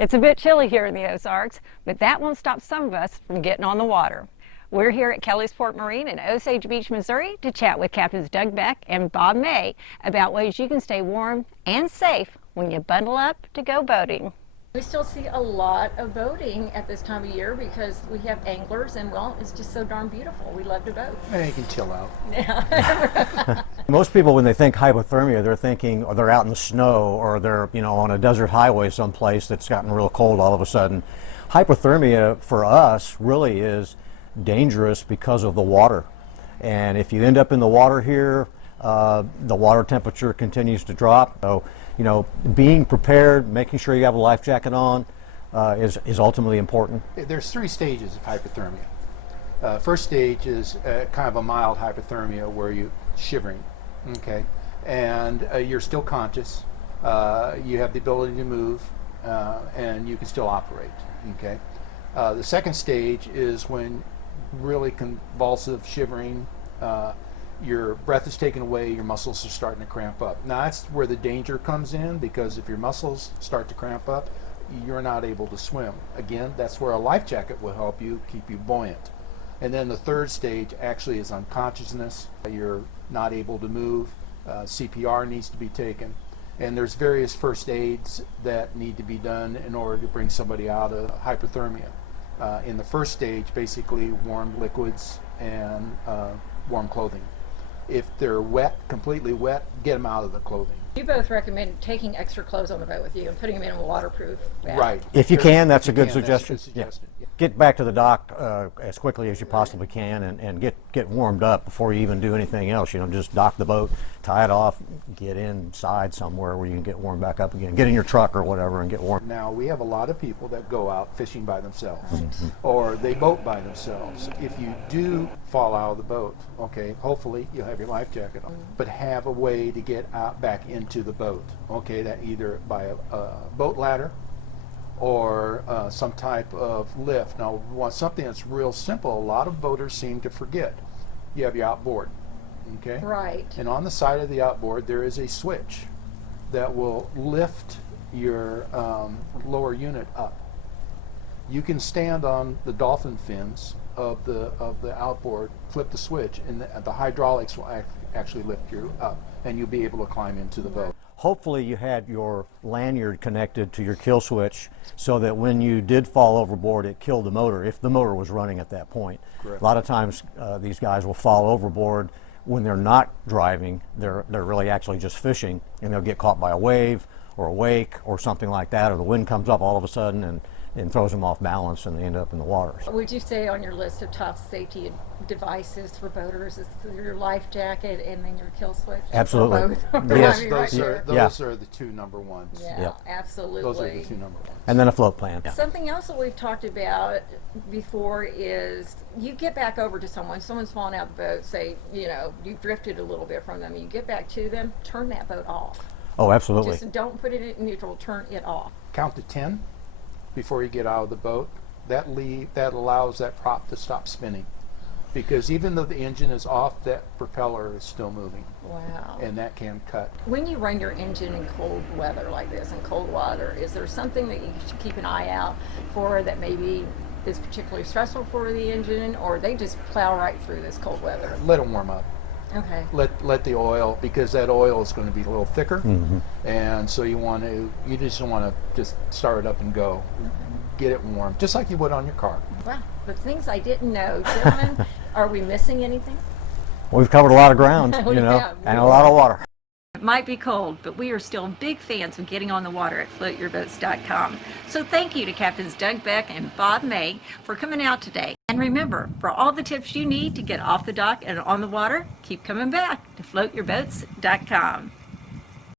It's a bit chilly here in the Ozarks, but that won't stop some of us from getting on the water. We're here at Kellysport Marine in Osage Beach, Missouri to chat with Captains Doug Beck and Bob May about ways you can stay warm and safe when you bundle up to go boating. We still see a lot of boating at this time of year because we have anglers and, well, it's just so darn beautiful. We love to boat. Yeah, you can chill out. Yeah. Most people, when they think hypothermia, they're thinking or they're out in the snow or they're, on a desert highway someplace that's gotten real cold all of a sudden. Hypothermia for us really is dangerous because of the water. And if you end up in the water here, the water temperature continues to drop. So, being prepared, making sure you have a life jacket on is ultimately important. There's 3 stages of hypothermia. First stage is kind of a mild hypothermia where you're shivering, okay? And you're still conscious. You have the ability to move and you can still operate, okay? The second stage is when really convulsive shivering, your breath is taken away, your muscles are starting to cramp up. Now that's where the danger comes in, because if your muscles start to cramp up, you're not able to swim. Again, that's where a life jacket will help you keep you buoyant. And then the third stage actually is unconsciousness. You're not able to move. CPR needs to be taken. And there's various first aids that need to be done in order to bring somebody out of hypothermia. In the first stage, basically warm liquids and warm clothing. If they're wet, completely wet, get them out of the clothing. You both recommend taking extra clothes on the boat with you and putting them in a waterproof bag. Right. If you can, that's a good That's a suggestion. good suggestion. Yeah. Get back to the dock as quickly as you possibly can and get warmed up before you even do anything else. Just dock the boat, tie it off, get inside somewhere where you can get warmed back up again. Get in your truck or whatever and get warm. Now, we have a lot of people that go out fishing by themselves, or they boat by themselves. If you do fall out of the boat, okay, hopefully you'll have your life jacket on, but have a way to get out back into the boat, okay, that either by a boat ladder or some type of lift. Now, something that's real simple, a lot of boaters seem to forget. You have your outboard, okay? Right. And on the side of the outboard, there is a switch that will lift your lower unit up. You can stand on the dolphin fins of the outboard, flip the switch, and the hydraulics will actually lift you up, and you'll be able to climb into the boat. Hopefully you had your lanyard connected to your kill switch so that when you did fall overboard, it killed the motor, if the motor was running at that point. Correct. A lot of times these guys will fall overboard when they're not driving. They're really actually just fishing, and they'll get caught by a wave or a wake or something like that, or the wind comes up all of a sudden and throws them off balance and they end up in the water. Would you say on your list of top safety devices for boaters is your life jacket and then your kill switch? Absolutely. Or both? Yes. Those are the 2 number ones. Yeah, Yeah. absolutely. Those are the 2 number ones. And then a float plan. Something else that we've talked about before is you get back over to someone's fallen out of the boat, say, you've drifted a little bit from them, you get back to them, turn that boat off. Oh, absolutely. Just don't put it in neutral, turn it off. Count to 10 before you get out of the boat. That allows that prop to stop spinning, because even though the engine is off, that propeller is still moving. Wow. And that can cut. When you run your engine in cold weather like this, in cold water, is there something that you should keep an eye out for that maybe is particularly stressful for the engine, or they just plow right through this cold weather? Let them warm up. Okay. Let the oil, because that oil is going to be a little thicker, and so you just don't want to just start it up and go. Get it warm, just like you would on your car. Wow, the things I didn't know, gentlemen. Are we missing anything? We've covered a lot of ground, We have. and a lot of water. It might be cold, but we are still big fans of getting on the water at floatyourboats.com. So thank you to Captains Doug Beck and Bob May for coming out today. And remember, for all the tips you need to get off the dock and on the water, keep coming back to floatyourboats.com.